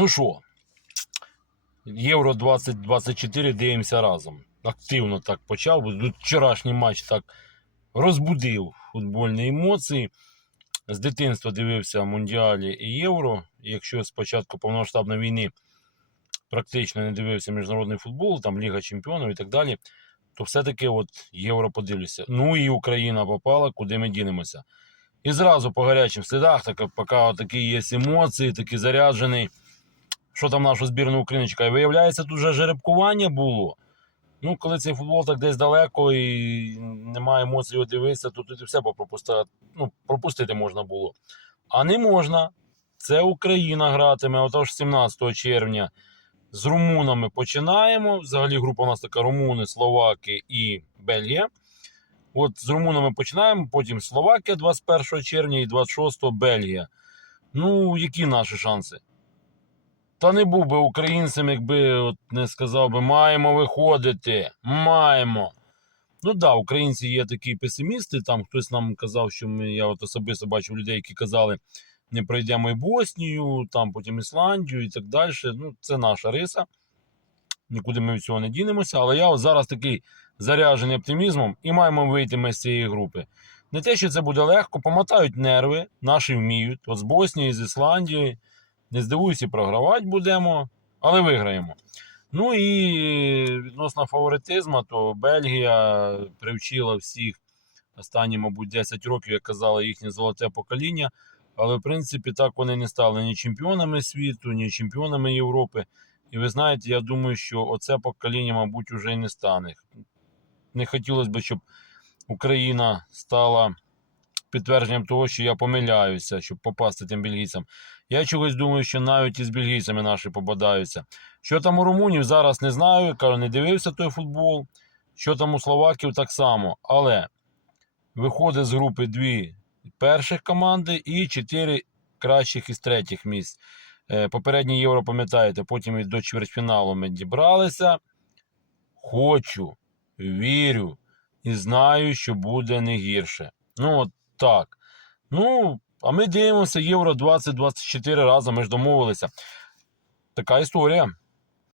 Ну що, Євро 2024 дивимося разом. Активно так почав, вчорашній матч так розбудив футбольні емоції. З дитинства дивився Мундіалі і Євро. Якщо спочатку повномасштабної війни практично не дивився міжнародний футбол, там Ліга Чемпіонів і так далі, то все-таки от Євро подивлюся. Ну і Україна попала, куди ми дінемося. І зразу по гарячим слідах, так, поки такі є емоції, такий заряджений. Що там нашу збірну України чекає? Виявляється, тут вже жеребкування було. Ну, коли цей футбол так десь далеко і немає емоцій дивитися, то тут і все ну, пропустити можна було. А не можна. Це Україна гратиме, отож 17 червня. З румунами починаємо. Взагалі група у нас така румуни, словаки і Бельгія. От з румунами починаємо, потім Словакія 21 червня і 26 Бельгія. Ну, які наші шанси? Та не був би українцем, якби от не сказав би, маємо виходити, маємо. Ну так, да, українці є такі песимісти. Там хтось нам казав, що ми, я от особисто бачив людей, які казали, не пройдемо і Боснію, там потім Ісландію і так далі. Ну, це наша риса. Нікуди ми від цього не дінемося. Але я от зараз такий заряджений оптимізмом і маємо вийти ми з цієї групи. Не те, що це буде легко, помотають нерви, наші вміють. От з Боснії, з Ісландії. Не здивуюся, програвати будемо, але виграємо. Ну і відносно фаворитизму, то Бельгія привчила всіх останні, мабуть, 10 років, як казали, їхнє золоте покоління. Але в принципі так вони не стали ні чемпіонами світу, ні чемпіонами Європи. І ви знаєте, я думаю, що оце покоління, мабуть, вже і не стане. Не хотілося б, щоб Україна стала підтвердженням того, що я помиляюся, щоб попасти тим бельгійцям. Я чогось думаю, що навіть із бельгійцями наші попадаються. Що там у румунів, зараз не знаю, кажу, не дивився той футбол. Що там у словаків так само. Але виходить з групи дві перших команди і чотири кращих із третіх місць. Е, Попереднє євро, пам'ятаєте, потім і до чвертьфіналу ми дібралися. Хочу, вірю і знаю, що буде не гірше. Ну, от так. Ну, а ми дивимося Євро 2024 разом, ми ж домовилися. Така історія.